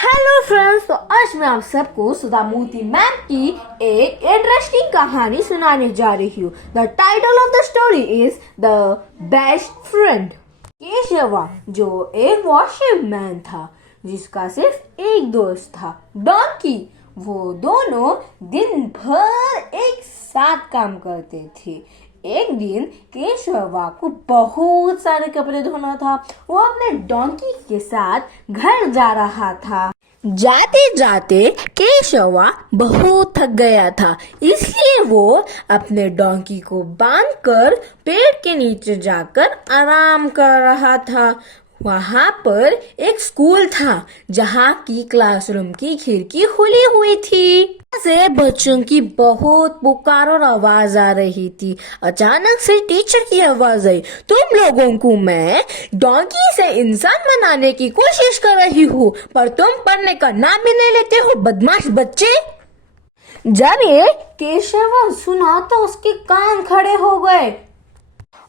Hello friends, तो आज मैं आप सबको सुधा मूर्ति मैम की एक इंटरेस्टिंग कहानी सुनाने जा रही हूँ। The title of the story is the best friend. Keshava जो एक वॉशमैन था जिसका सिर्फ एक दोस्त था, डॉन्की। वो दोनों दिन भर एक साथ काम करते थे। एक दिन केशवा को बहुत सारे कपड़े धोना था। वो अपने डॉन्की के साथ घर जा रहा था। जाते जाते केशवा बहुत थक गया था, इसलिए वो अपने डॉन्की को बांधकर पेड़ के नीचे जाकर आराम कर रहा था। वहां पर एक स्कूल था जहाँ की क्लासरूम की खिड़की खुली हुई थी। से बच्चों की बहुत पुकार और आवाज आ रही थी। अचानक से टीचर की आवाज आई, तुम लोगों को मैं डॉन्की से इंसान बनाने की कोशिश कर रही हूँ, पर तुम पढ़ने का नाम भी नहीं लेते हो, बदमाश बच्चे। जब ये केशवा सुना तो उसके कान खड़े हो गए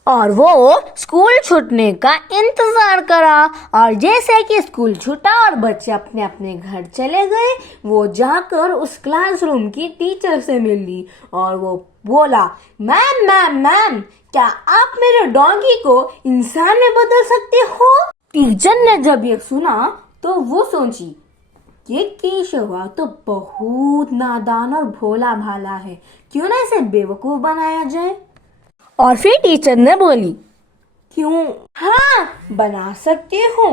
और वो स्कूल छूटने का इंतजार करा। और जैसे कि स्कूल छूटा और बच्चे अपने अपने घर चले गए, वो जाकर उस क्लासरूम की टीचर से मिली और वो बोला, मैम मैम मैम, क्या आप मेरे डॉगी को इंसान में बदल सकते हो? टीचर ने जब ये सुना तो वो सोची, ये केशवा तो बहुत नादान और भोला भाला है, क्यों ना इसे बेवकूफ बनाया जाए। और फिर टीचर ने बोली, क्यों? हाँ, बना सकते हो,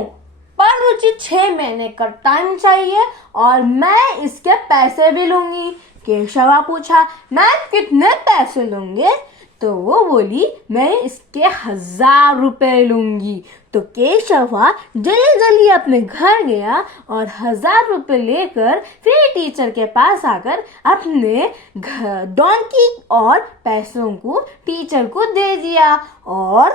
पर मुझे 6 महीने का टाइम चाहिए और मैं इसके पैसे भी लूंगी। केशवा पूछा, मैम कितने पैसे लूंगे? तो वो बोली, मैं इसके 1000 रुपए लूंगी। तो केशवा जल्दी जल्दी अपने घर गया और 1000 रुपए लेकर फिर टीचर के पास आकर अपने डॉन्की और पैसों को टीचर को दे दिया और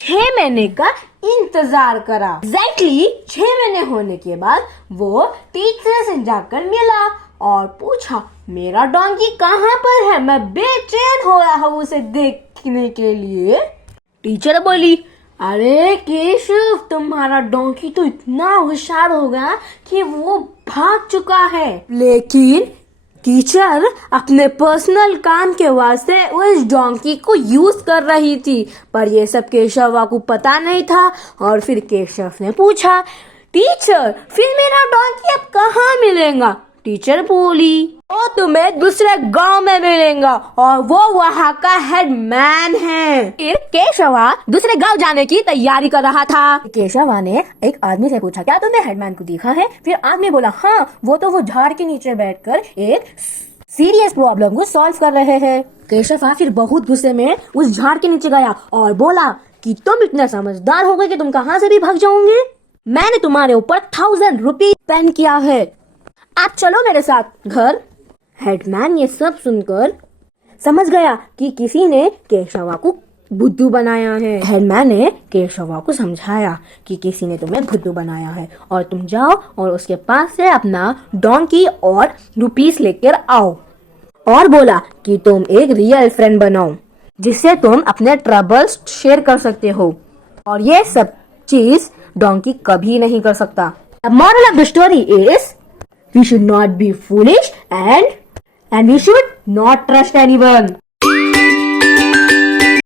6 महीने का इंतजार करा। एग्जैक्टली 6 महीने होने के बाद वो टीचर से जाकर मिला और पूछा, मेरा डॉन्की कहाँ पर है? मैं बेचैन हो रहा हूँ उसे देखने के लिए। टीचर बोली, अरे केशव, तुम्हारा डॉन्की तो इतना होशियार हो गया कि वो भाग चुका है। लेकिन टीचर अपने पर्सनल काम के वास्ते उस डॉन्की को यूज कर रही थी, पर ये सब केशवा को पता नहीं था। और फिर केशव ने पूछा, टीचर, फिर मेरा डॉन्की अब कहाँ मिलेगा? टीचर बोली, वो तुम्हें दूसरे गांव में मिलेगा और वो वहाँ का हेडमैन है। फिर केशवा दूसरे गांव जाने की तैयारी कर रहा था। केशवा ने एक आदमी से पूछा, क्या तुमने हेडमैन को देखा है? फिर आदमी बोला, हाँ, वो झाड़ के नीचे बैठकर एक सीरियस प्रॉब्लम को सॉल्व कर रहे हैं। केशवा फिर बहुत गुस्से में उस झाड़ के नीचे गया और बोला कि तुम इतने समझदार हो गए कि तुम कहाँ से भी भाग जाओगे। मैंने तुम्हारे ऊपर 1000 रुपये स्पेंड किया है, आप चलो मेरे साथ घर। हेडमैन ये सब सुनकर समझ गया कि किसी ने केशवा को बुद्धू बनाया है। हेडमैन ने केशवा को समझाया कि किसी ने तुम्हें बुद्धू बनाया है और तुम जाओ और उसके पास से अपना डॉन्की और रुपीस लेकर आओ। और बोला कि तुम एक रियल फ्रेंड बनाओ जिससे तुम अपने ट्रबल्स शेयर कर सकते हो, और ये सब चीज डॉन्की कभी नहीं कर सकता। Moral of the story is, we should not be foolish and we should not trust anyone.